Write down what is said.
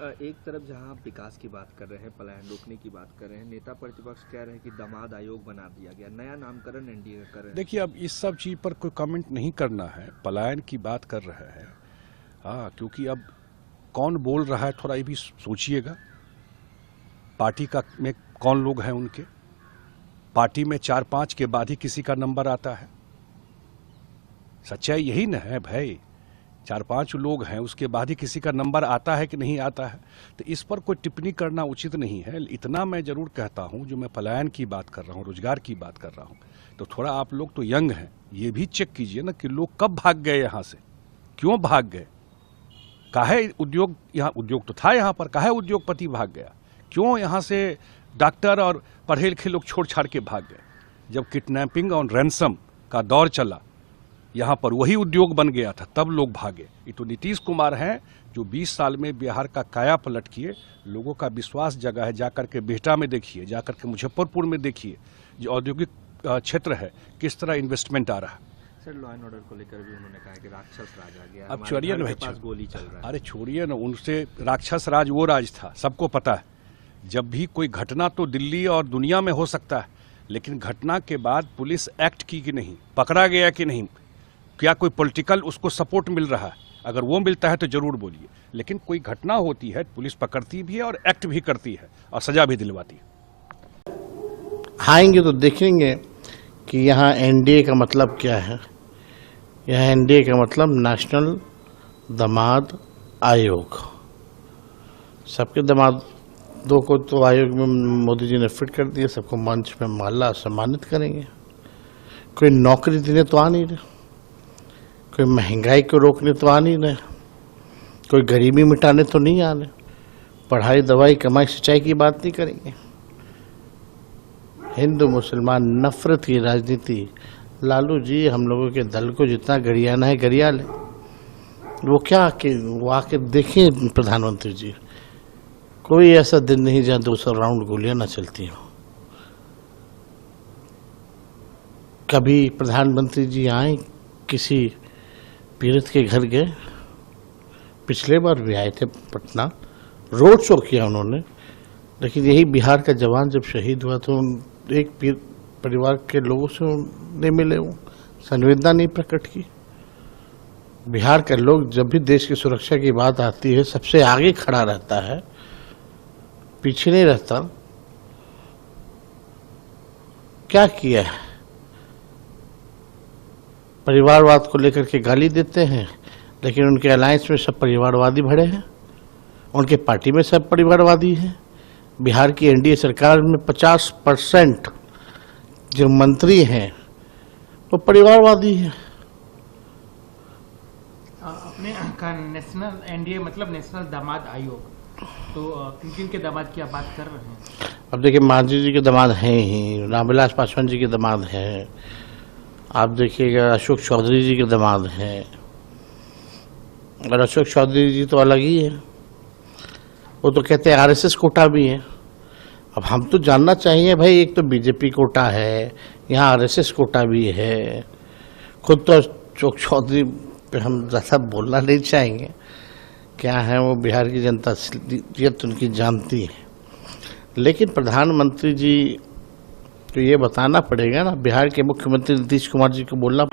एक तरफ जहां आप विकास की बात कर रहे हैं, पलायन रोकने की बात कर रहे हैं, नेता प्रतिपक्ष कह रहे हैं कि दामाद आयोग बना दिया गया, नया नामकरण एनडीए का कर रहे हैं। देखिए, अब इस सब चीज़ पर कोई कमेंट नहीं करना है। पलायन की बात कर रहे हैं, हाँ, क्योंकि अब कौन बोल रहा है थोड़ा ये भी सोचिएगा। पार्टी का में कौन लोग हैं उनके, पार्टी में 4-5 के बाद ही किसी का नंबर आता है। सच्चाई यही न है भाई, 4-5 लोग हैं उसके बाद ही किसी का नंबर आता है कि नहीं आता है। तो इस पर कोई टिप्पणी करना उचित नहीं है। इतना मैं जरूर कहता हूं, जो मैं पलायन की बात कर रहा हूं, रोजगार की बात कर रहा हूं, तो थोड़ा आप लोग तो यंग हैं, ये भी चेक कीजिए ना कि लोग कब भाग गए यहाँ से, क्यों भाग गए, काहे उद्योग, यहाँ उद्योग तो था यहाँ पर, काहे उद्योगपति भाग गया, क्यों यहाँ से डॉक्टर और पढ़े लिखे लोग छोड़ छाड़ के भाग गए। जब किडनैपिंग और रैंसम का दौर चला यहाँ पर, वही उद्योग बन गया था, तब लोग भागे। ये तो नीतीश कुमार हैं जो 20 साल में बिहार का काया पलट किए, लोगों का विश्वास जगा है। जाकर के बिहटा में देखिए, जाकर के मुजफ्फरपुर में देखिए, जो औद्योगिक क्षेत्र है, किस तरह इन्वेस्टमेंट आ रहा है। सर, लॉ एंड ऑर्डर को लेकर भी उन्होंने कहा कि राक्षस राज आ गया, अब छोड़िए ना, गोली चल रहा है। अरे छोड़िए ना, उनसे राक्षस राज वो राज था, सबको पता है। जब भी कोई घटना तो दिल्ली और दुनिया में हो सकता है, लेकिन घटना के बाद पुलिस एक्ट की कि नहीं, पकड़ा गया कि नहीं, क्या कोई पॉलिटिकल उसको सपोर्ट मिल रहा है, अगर वो मिलता है तो जरूर बोलिए। लेकिन कोई घटना होती है, पुलिस पकड़ती भी है और एक्ट भी करती है और सजा भी दिलवाती है। आएंगे तो देखेंगे कि यहाँ एनडीए का मतलब क्या है। यहाँ एनडीए का मतलब नेशनल दामाद आयोग। सबके दामादों को तो आयोग में मोदी जी ने फिट कर दिया, सबको मंच में माला सम्मानित करेंगे। कोई नौकरी देने तो आ नहीं रहे, कोई महंगाई को रोकने तो आ नहीं रहे, कोई गरीबी मिटाने तो नहीं आ रहे, पढ़ाई दवाई कमाई सिंचाई की बात नहीं करेंगे। हिंदू मुसलमान नफरत की राजनीति, लालू जी हम लोगों के दल को जितना गरियाना है गरिया ले। वो क्या वो आके देखें प्रधानमंत्री जी, कोई ऐसा दिन नहीं जहाँ 200 राउंड गोलियां ना चलती हो। कभी प्रधानमंत्री जी आए, किसी पीड़ित के घर गए, पिछले बार भी आए थे पटना, रोड शो किया उन्होंने। लेकिन यही बिहार का जवान जब शहीद हुआ तो एक परिवार के लोगों से नहीं मिले, वो संवेदना नहीं प्रकट की। बिहार का लोग जब भी देश की सुरक्षा की बात आती है सबसे आगे खड़ा रहता है, पीछे नहीं रहता। क्या किया है, परिवारवाद को लेकर के गाली देते हैं, लेकिन उनके अलायंस में सब परिवारवादी भरे हैं, उनके पार्टी में सब परिवारवादी हैं। बिहार की एनडीए सरकार में 50% जो मंत्री हैं वो परिवारवादी हैं। आपने कहा नेशनल एनडीए मतलब नेशनल दामाद आयोग, तो किन के दामाद की आप बात कर रहे हैं? अब देखिए, मांझी जी के दामाद हैं ही, रामविलास पासवान जी के दामाद हैं, आप देखिएगा अशोक चौधरी जी के दामाद हैं, और अशोक चौधरी जी तो अलग ही है, वो तो कहते हैं आरएसएस कोटा भी है। अब हम तो जानना चाहिए भाई, एक तो बीजेपी कोटा है, यहाँ आरएसएस कोटा भी है। खुद तो अशोक चौधरी पे हम ज़्यादा बोलना नहीं चाहेंगे, क्या है वो बिहार की जनता असलियत उनकी जानती है। लेकिन प्रधानमंत्री जी तो ये बताना पड़ेगा ना, बिहार के मुख्यमंत्री नीतीश कुमार जी को बोलना